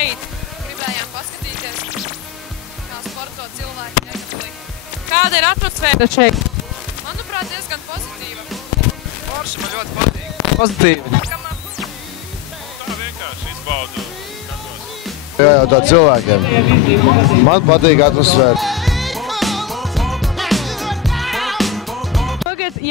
šeit? Gribējām paskatīties, kā sporto cilvēki Jēkabpilī. Kāda ir atmosfēra šeit? Manuprāt, diezgan pozitīva. Forši man ļoti patīk. Pozitīvi. Tā vienkārši izbaudu skatos. Jā, jau tā cilvēkiem. Man patīk atmosfēra.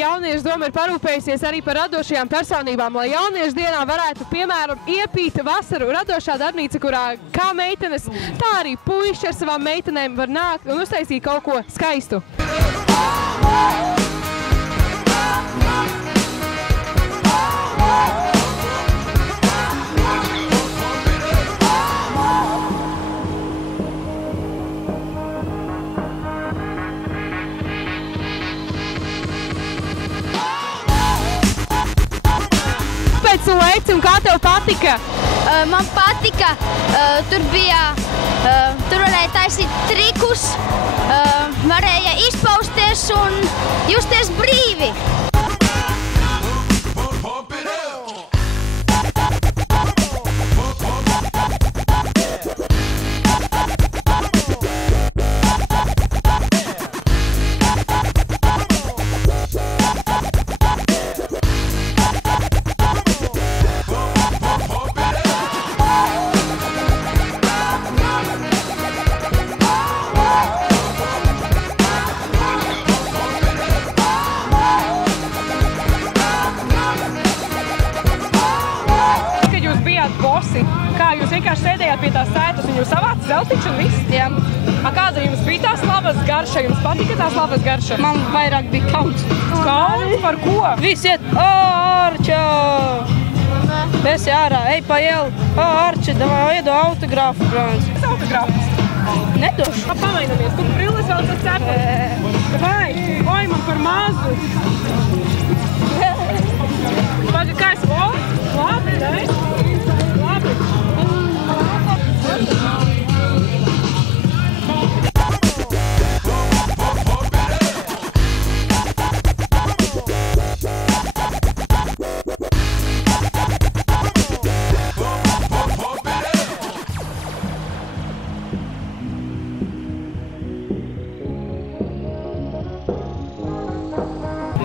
Jauniešu doma ir parūpējusies arī par radošajām personībām, lai jauniešu dienā varētu, piemēram, iepīt vasaru radošā darbnīca, kurā kā meitenes, tā arī puiši ar savām meitenēm var nākt un uztaisīt kaut ko skaistu. Leci, un kā tev patika? Man patika, tur varēja taisīt trikus, varēja izpausties un justies brīvi. Kā jūs vienkārši sēdējāt pie tās sētas un jūs savāca zeltiņš un viss? Jā. Kāda jums bija tā slavas garša? Jums patika tā slavas garša? Man vairāk bija kauns. Kauns? Par ko? Viss iet, Arča! Esi ārā, ej pa ielu. Arča, iedo autogrāfu, brāns. Kas autogrāfus? Nedošu. Pamainamies, tu brilles vēl tas cepot. Vai man par mazu. Paga, kā es labi, ne? Labi.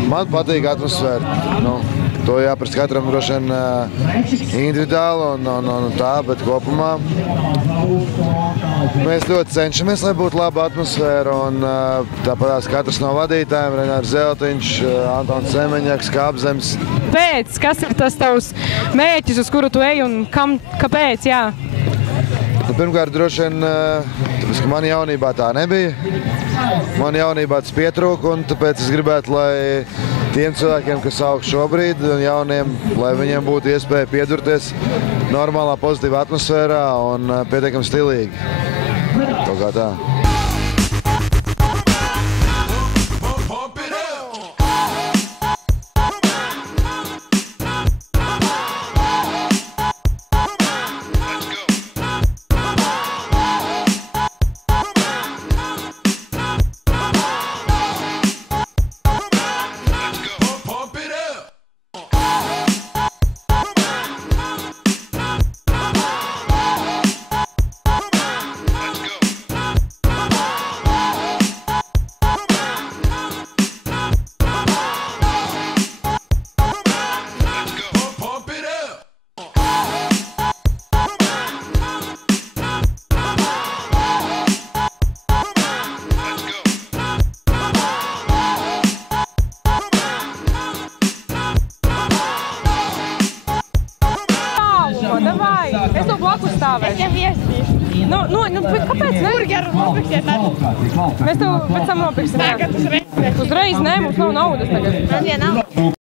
Man patīk atmosfēra. To jāprast katram droši vien individuāli un tā, bet kopumā mēs ļoti cenšamies, lai būtu laba atmosfēra. Tāpatās katrs no vadītājiem, Renārs Zeltiņš, Antons Semeņaks, Kāpzems. Kas ir tas tavs mērķis, uz kuru tu ej un kāpēc, jā? Pirmkārt, droši vien, tāpēc, ka man jaunībā tā nebija. Man jaunībā tas pietrūka, un tāpēc es gribētu, lai tiem cilvēkiem, kas aug šobrīd, un jauniem, lai viņiem būtu iespēja piedurties normālā, pozitīvā atmosfērā un pietiekami stilīgi. Kaut kā tā. Es to blakus stāvēšu. Es tev iesīšu. Kāpēc ne? Burgeru nopirksiet ar. Mēs tev pēc tam nopirksim. Tagad uzreiz. Uzreiz, nē, mums nav naudas tagad. Man vienalga.